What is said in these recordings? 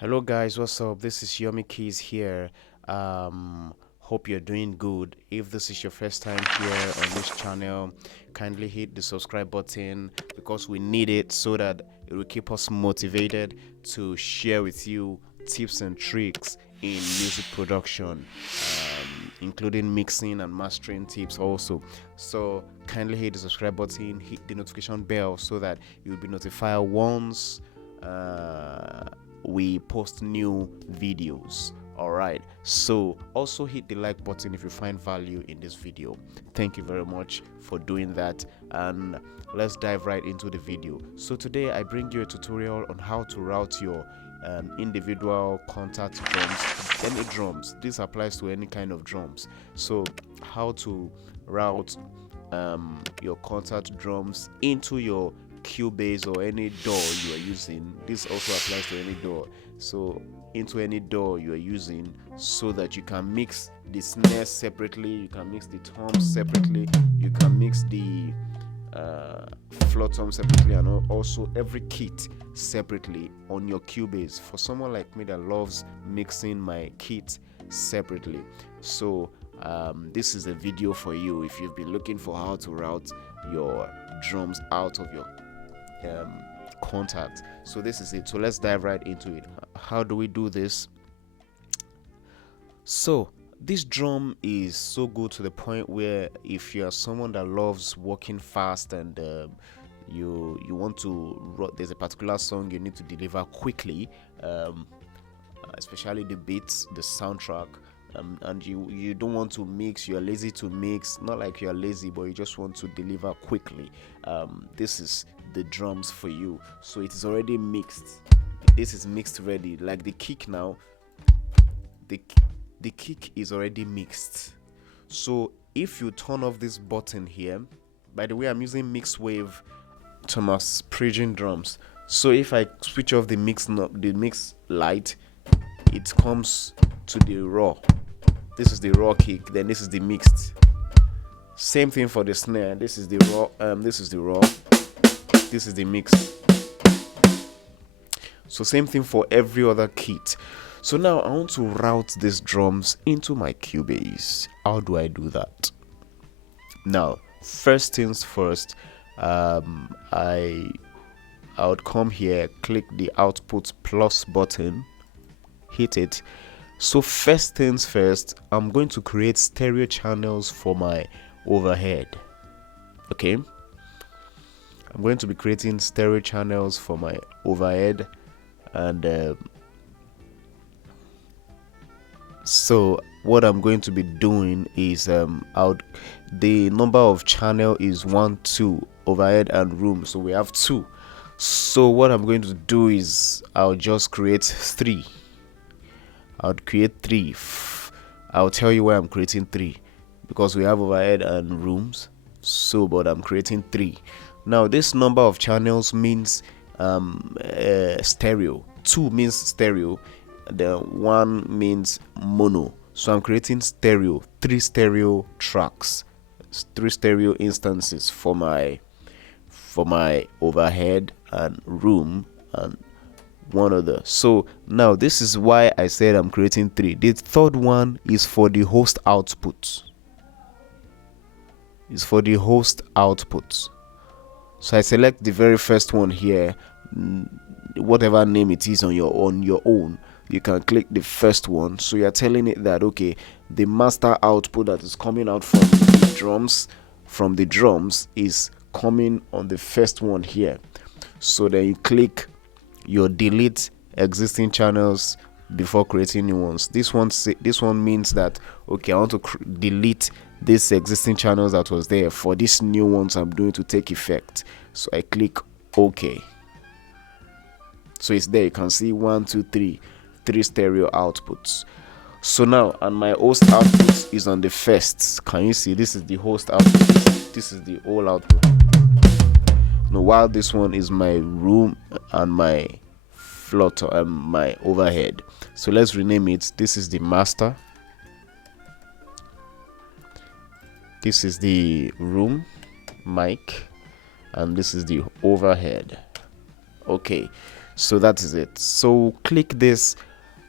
Hello guys, what's up? This is Yomi Keys here. Hope you're doing good. If this is your first time here on this channel, kindly hit the subscribe button because we need it so that it will keep us motivated to share with you tips and tricks in music production, including mixing and mastering tips also. So kindly hit the subscribe button, hit the notification bell so that you'll be notified once we post new videos. All right, so also hit the like button if you find value in this video. Thank you very much for doing that, and let's dive right into the video. So today I bring you a tutorial on how to route your individual Kontakt drums, any drums. This applies to any kind of drums. So how to route your Kontakt drums into your Cubase or any DAW you are using. This also applies to any DAW. So into any DAW you are using, so that you can mix the snare separately, you can mix the toms separately, you can mix the floor tom separately, and also every kit separately on your Cubase. For someone like me that loves mixing my kit separately, so this is a video for you if you've been looking for how to route your drums out of your Kontakt. So this is it. So let's dive right into it. How do we do this? So this drum is so good to the point where if you are someone that loves working fast and you want to, there's a particular song you need to deliver quickly, especially the beats, the soundtrack, and you don't want to mix, you're lazy to mix, not like you're lazy, but you just want to deliver quickly. This is the drums for you. So it is already mixed. This is mixed ready. Like the kick now, the kick is already mixed. So if you turn off this button here, by the way, I'm using MIXWAVE Thomas PRIDGEN drums. So if I switch off the mix light, it comes to the raw. This is the raw kick, then this is the mixed. Same thing for the snare. This is the raw, this is the raw, this is the mixed. So same thing for every other kit. So now I want to route these drums into my Cubase. How do I do that? Now, first things first, I would come here, click the output plus button, hit it. So first things first, I'm going to create stereo channels for my overhead. Okay, I'm going to be creating stereo channels for my overhead, and so what I'm going to be doing is the number of channel is 1, 2 overhead and room, so we have 2. So what I'm going to do is I'll just create 3. I'll create 3. I'll tell you why I'm creating 3, because we have overhead and rooms. So but I'm creating 3. Now this number of channels means stereo. 2 means stereo, the 1 means mono. So I'm creating stereo, 3 stereo tracks, 3 stereo instances for my overhead and room, and 1 other. So now this is why I said I'm creating 3. The third one is for the host output. It's for the host output. So I select the very first one here, whatever name it is on your own. You can click the first one. So you're telling it that okay, the master output that is coming out from the drums is coming on the first one here. So then you click your delete existing channels before creating new ones. This one means that okay, I want to delete this existing channels that was there for these new ones I'm doing to take effect. So I click OK. So it's there. You can see 1, 2, 3 stereo outputs. So now, and my host output is on the first. Can you see? This is the host output. This is the whole output. Now, while this one is my room and my floor and my overhead. So let's rename it. This is the master. This is the room mic, and this is the overhead. Okay, So that is it. So click this,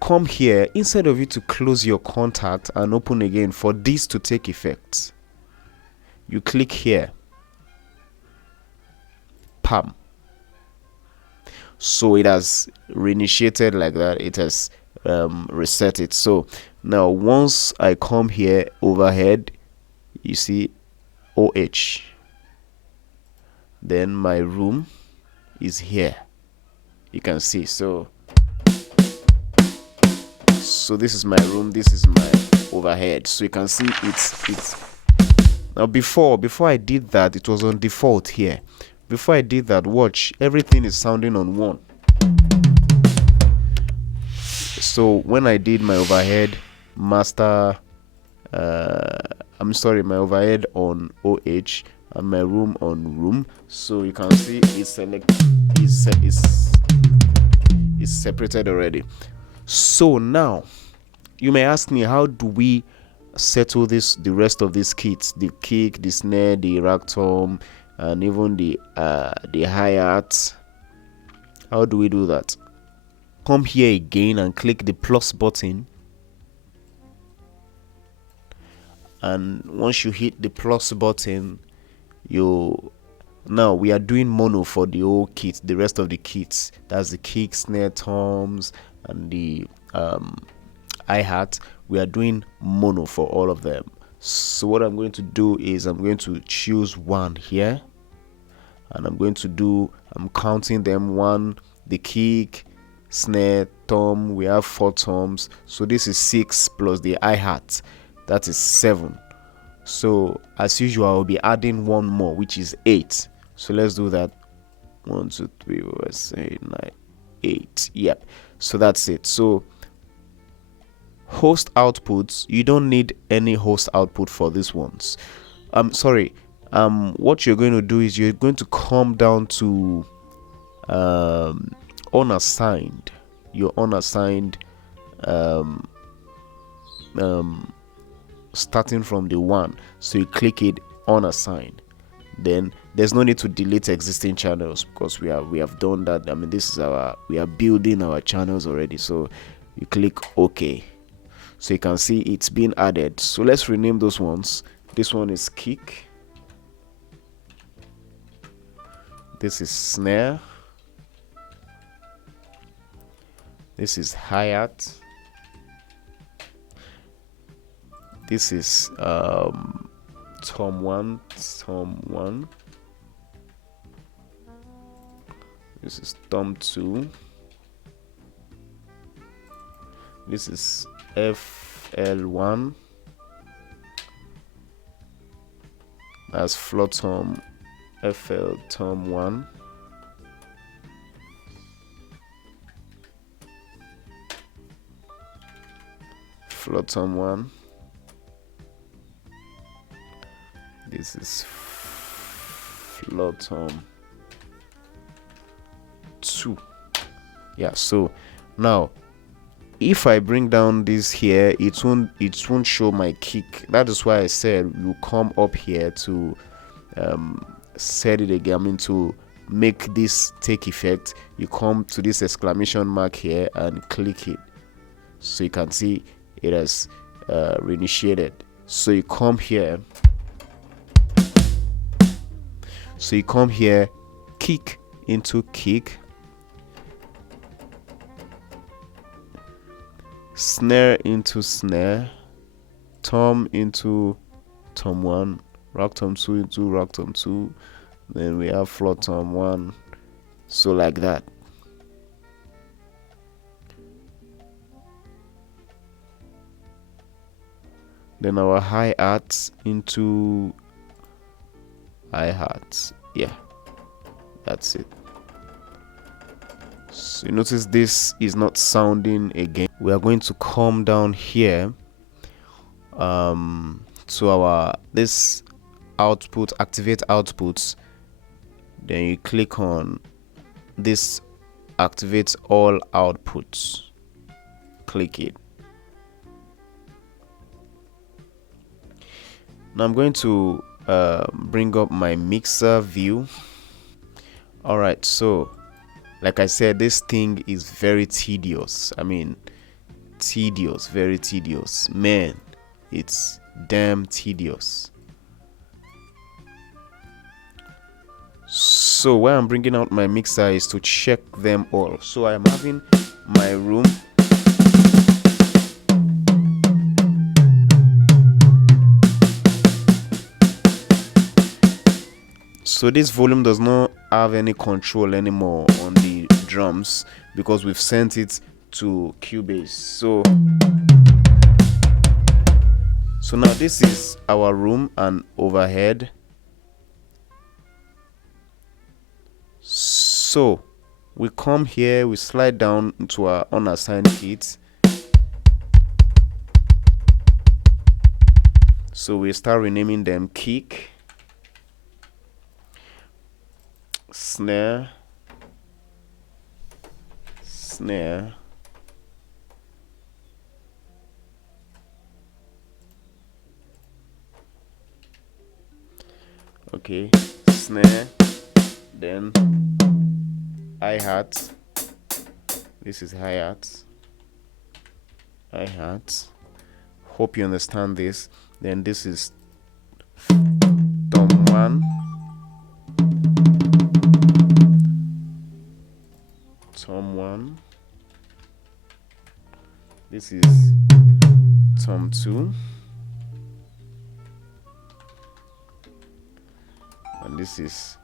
come here. Instead of you to close your Kontakt and open again for this to take effect, you click here, pam. So it has reinitiated like that. It has reset it. So now once I come here overhead, you see OH, then my room is here, you can see. So this is my room, this is my overhead. So you can see it's now before I did that, it was on default here. Before I did that, watch, everything is sounding on 1. So when I did my overhead master, my overhead on OH and my room on room, so you can see it's separated already. So now you may ask me, how do we settle the rest of these kits, the kick, the snare, the rack tom, and even the hi-hat? How do we do that? Come here again and click the plus button, and once you hit the plus button, now we are doing mono for the whole kit, the rest of the kits. That's the kick, snare, toms, and the hi-hat. We are doing mono for all of them. So what I'm going to do is I'm going to choose 1 here, and I'm counting them: 1, the kick, snare, tom. We have 4 toms, so this is 6 plus the hi-hat, that is 7. So as usual, I'll be adding 1 more, which is 8. So let's do that. 1 2 3 4 5 6 7 8 9 8. Yep. So that's it. So host outputs, you don't need any host output for these ones. What you're going to do is you're going to come down to unassigned, your unassigned, starting from the 1. So you click it, unassigned. Then there's no need to delete existing channels, because we have done that. I mean, we are building our channels already. So you click OK. So you can see it's been added. So let's rename those ones. This one is kick, this is snare, this is hi-hat, this is tom 1, this is tom 2, this is FL1, that's floor tom, FL tom 1, floor tom 1, this is floor tom 2. Yeah, so now if I bring down this here, it won't show my kick. That is why I said you come up here to set it again. I mean, to make this take effect, you come to this exclamation mark here and click it, so you can see it has reinitiated. So you come here, kick into kick, snare into snare, tom into tom 1, rack tom 2 into rack tom 2, then we have floor tom 1. So like that. Then our hi-hats into hi-hats. Yeah, that's it. So you notice this is not sounding again. We are going to come down here to our this output, activate outputs. Then you click on this, activate all outputs, click it. Now I'm going to bring up my mixer view. Alright, so like I said, this thing is very tedious. I mean, tedious, very tedious, man. It's damn tedious. So why I'm bringing out my mixer is to check them all. So I am having my room. So this volume does not have any control anymore on the drums because we've sent it to Cubase. So now this is our room and overhead. So we come here, we slide down into our unassigned kits. So we start renaming them kick, snare, snare, okay, snare, then hi-hat. This is hi-hat, hi-hat. Hope you understand this. Then this is tom 1, tom 1. This is tom 2, and this is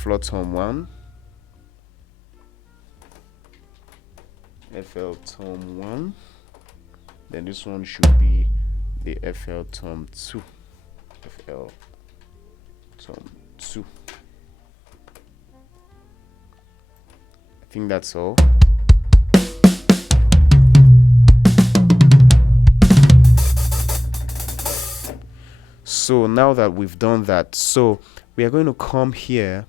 floor tom 1, FL tom 1. Then this one should be the FL tom 2, FL tom 2. I think that's all. So now that we've done that, so we are going to come here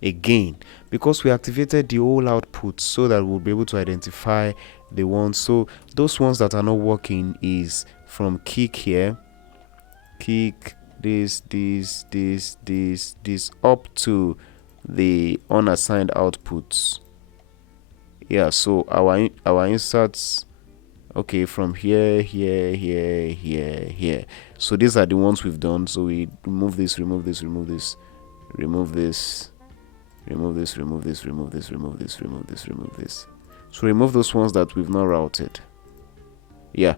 again because we activated the whole output so that we'll be able to identify the ones. So those ones that are not working is from kick here, kick, this up to the unassigned outputs. Yeah, so our inserts, okay, from here, here. So these are the ones we've done. So we remove this, remove this, remove this, remove this, remove this, remove this, remove this, remove this, remove this, remove this. So remove those ones that we've not routed. Yeah,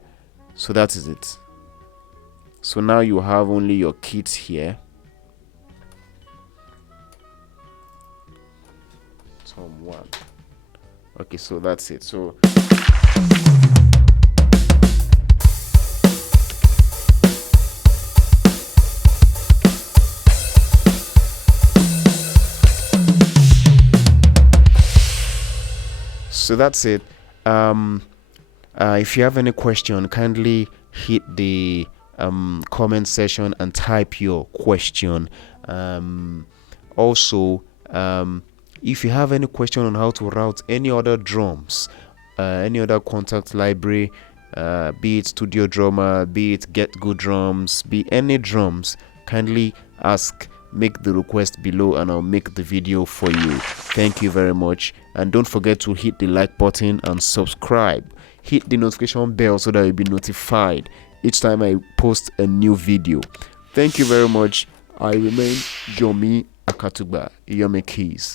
so that is it. So now you have only your kits here. Tom 1. Okay, so that's it. So that's it. If you have any question, kindly hit the comment section and type your question. Also, if you have any question on how to route any other drums, any other Kontakt library, be it Studio Drummer, be it Get Good Drums, be any drums, kindly ask, make the request below, and I'll make the video for you. Thank you very much, and don't forget to hit the like button and subscribe. Hit the notification bell so that you'll be notified each time I post a new video. Thank you very much. I remain Yomi Akatugba, Yomi Keys.